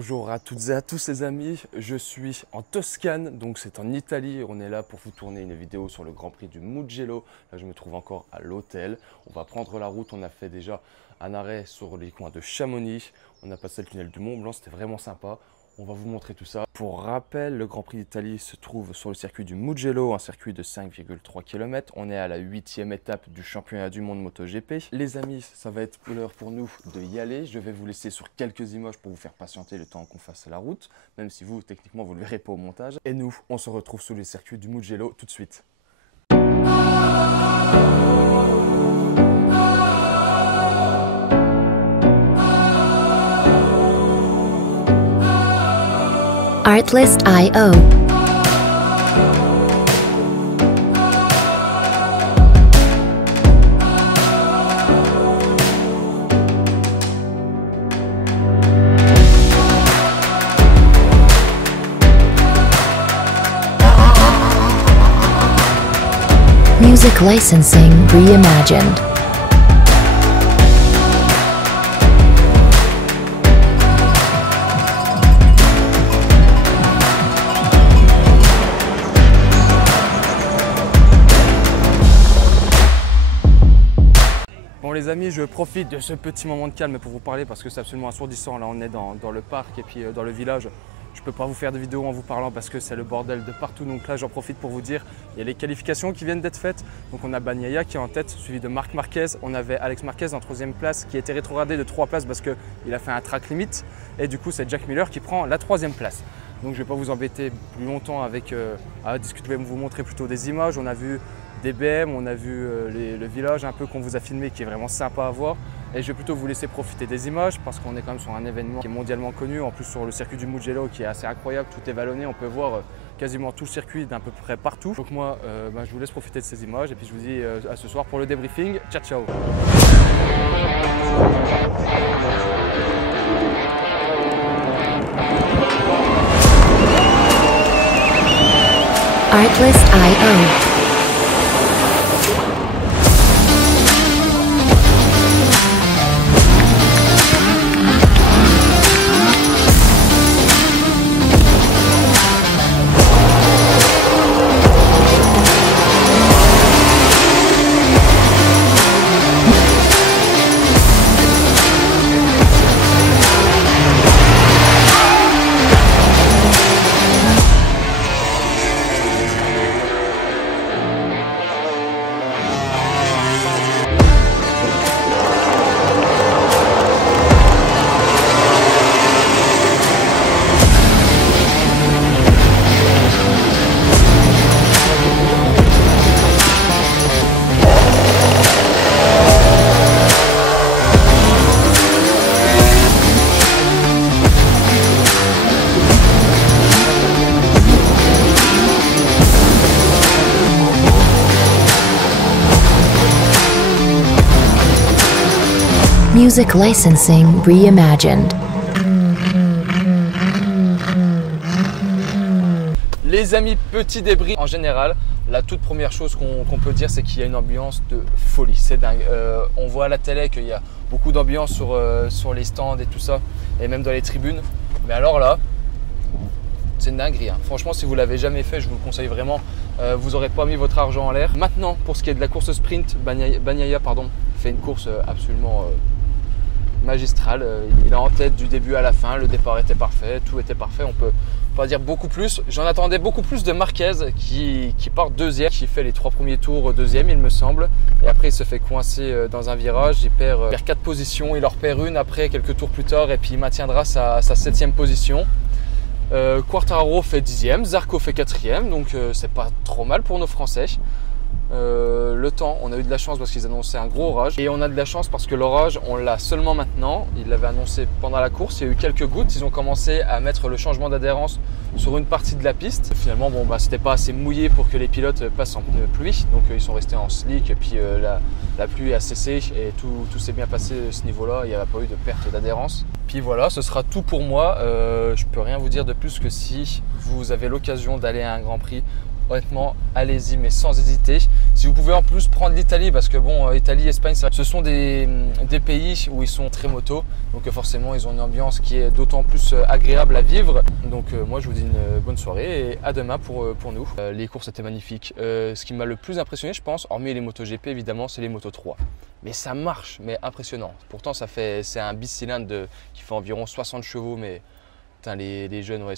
Bonjour à toutes et à tous les amis, je suis en Toscane, donc c'est en Italie. On est là pour vous tourner une vidéo sur le Grand Prix du Mugello. Là je me trouve encore à l'hôtel. On va prendre la route, on a fait déjà un arrêt sur les coins de Chamonix. On a passé le tunnel du Mont Blanc, c'était vraiment sympa. On va vous montrer tout ça. Pour rappel, le Grand Prix d'Italie se trouve sur le circuit du Mugello, un circuit de 5,3 km. On est à la 8e étape du championnat du monde MotoGP. Les amis, ça va être l'heure pour nous de y aller. Je vais vous laisser sur quelques images pour vous faire patienter le temps qu'on fasse la route, même si vous, techniquement, vous ne le verrez pas au montage. Et nous, on se retrouve sur les circuits du Mugello tout de suite. Artlist.io. Music licensing reimagined. Bon les amis, je profite de ce petit moment de calme pour vous parler parce que c'est absolument assourdissant. Là on est dans le parc et puis dans le village. Je ne peux pas vous faire de vidéo en vous parlant parce que c'est le bordel de partout. Donc là j'en profite pour vous dire, il y a les qualifications qui viennent d'être faites. Donc on a Bagnaia qui est en tête, suivi de Marc Marquez. On avait Alex Marquez en 3e place qui a été rétrogradé de 3 places parce qu'il a fait un track limit. Et du coup c'est Jack Miller qui prend la 3e place. Donc je ne vais pas vous embêter plus longtemps avec à discuter, je vais vous montrer plutôt des images. On a vu des BM, on a vu le village un peu qu'on vous a filmé qui est vraiment sympa à voir. Et je vais plutôt vous laisser profiter des images parce qu'on est quand même sur un événement qui est mondialement connu. En plus sur le circuit du Mugello qui est assez incroyable, tout est vallonné, on peut voir quasiment tout le circuit d'un peu près partout. Donc moi je vous laisse profiter de ces images et puis je vous dis à ce soir pour le débriefing. Ciao ciao. Artlist.io. Music licensing reimagined. Les amis, petit débris en général. La toute première chose qu'on peut dire, c'est qu'il y a une ambiance de folie. C'est dingue. On voit à la télé qu'il y a beaucoup d'ambiance sur les stands et tout ça, et même dans les tribunes. Mais alors là, c'est une dinguerie. Hein. Franchement, si vous ne l'avez jamais fait, je vous le conseille vraiment. Vous n'aurez pas mis votre argent en l'air. Maintenant, pour ce qui est de la course sprint, Bagnaia fait une course absolument magistrale. Il est en tête du début à la fin. Le départ était parfait, tout était parfait. On peut pas dire beaucoup plus. J'en attendais beaucoup plus de Marquez qui part deuxième, qui fait les 3 premiers tours deuxième, il me semble. Et après, il se fait coincer dans un virage. Il perd 4 positions. Il en repère une après quelques tours plus tard et puis il maintiendra sa 7e position. Quartararo fait 10e, Zarco fait 4e, donc c'est pas trop mal pour nos Français. Le temps, on a eu de la chance parce qu'ils annonçaient un gros orage et on a de la chance parce que l'orage on l'a seulement maintenant. Ils l'avaient annoncé pendant la course, il y a eu quelques gouttes, ils ont commencé à mettre le changement d'adhérence sur une partie de la piste. Finalement c'était pas assez mouillé pour que les pilotes passent en pneus pluie, donc ils sont restés en slick et puis la pluie a cessé et tout s'est bien passé à ce niveau là, il n'y a pas eu de perte d'adhérence. Puis voilà, ce sera tout pour moi. Je peux rien vous dire de plus que si vous avez l'occasion d'aller à un Grand Prix, honnêtement, allez-y, mais sans hésiter. Si vous pouvez en plus prendre l'Italie, parce que bon, Italie, Espagne, ce sont des pays où ils sont très moto. Donc forcément, ils ont une ambiance qui est d'autant plus agréable à vivre. Donc moi, je vous dis une bonne soirée et à demain pour nous. Les courses étaient magnifiques. Ce qui m'a le plus impressionné, je pense, hormis les motos GP, évidemment, c'est les motos 3. Mais ça marche, mais impressionnant. Pourtant, c'est un bicylindre qui fait environ 60 chevaux, mais putain, les jeunes, ouais,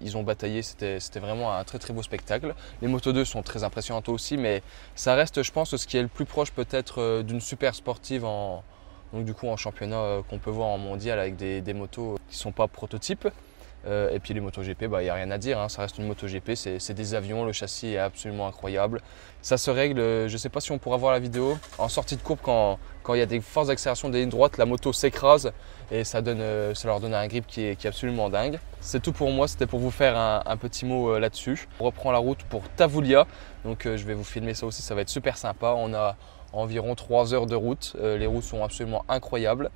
ils ont bataillé, c'était vraiment un très très beau spectacle. Les Moto 2 sont très impressionnantes aussi, mais ça reste, je pense, ce qui est le plus proche peut-être d'une super sportive donc du coup en championnat qu'on peut voir en mondial avec des motos qui ne sont pas prototypes. Et puis les MotoGP, il n'y a rien à dire, hein, ça reste une MotoGP, c'est des avions, le châssis est absolument incroyable. Ça se règle, je ne sais pas si on pourra voir la vidéo, en sortie de courbe quand il y a des forces d'accélération des lignes droites, la moto s'écrase et ça leur donne un grip qui est absolument dingue. C'est tout pour moi, c'était pour vous faire un petit mot là-dessus. On reprend la route pour Tavoulia, donc je vais vous filmer ça aussi, ça va être super sympa. On a environ 3 heures de route, les routes sont absolument incroyables.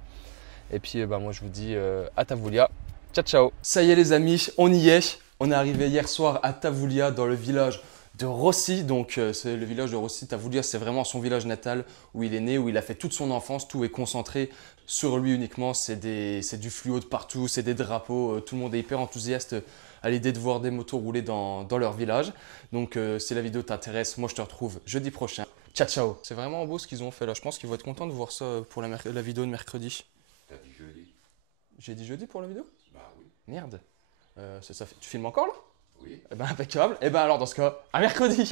Et puis moi je vous dis à Tavoulia. Ciao, ciao. Ça y est les amis, on y est. On est arrivé hier soir à Tavoulia dans le village de Rossi. Donc c'est le village de Rossi. Tavoulia, c'est vraiment son village natal où il est né, où il a fait toute son enfance. Tout est concentré sur lui uniquement. C'est du fluo de partout, c'est des drapeaux. Tout le monde est hyper enthousiaste à l'idée de voir des motos rouler dans leur village. Donc si la vidéo t'intéresse, moi je te retrouve jeudi prochain. Ciao, ciao. C'est vraiment beau ce qu'ils ont fait là. Je pense qu'ils vont être contents de voir ça pour la vidéo de mercredi. T'as dit jeudi? J'ai dit jeudi pour la vidéo? Bah oui. Merde. Tu filmes encore là? Oui. Eh ben impeccable. Eh ben alors dans ce cas, à mercredi.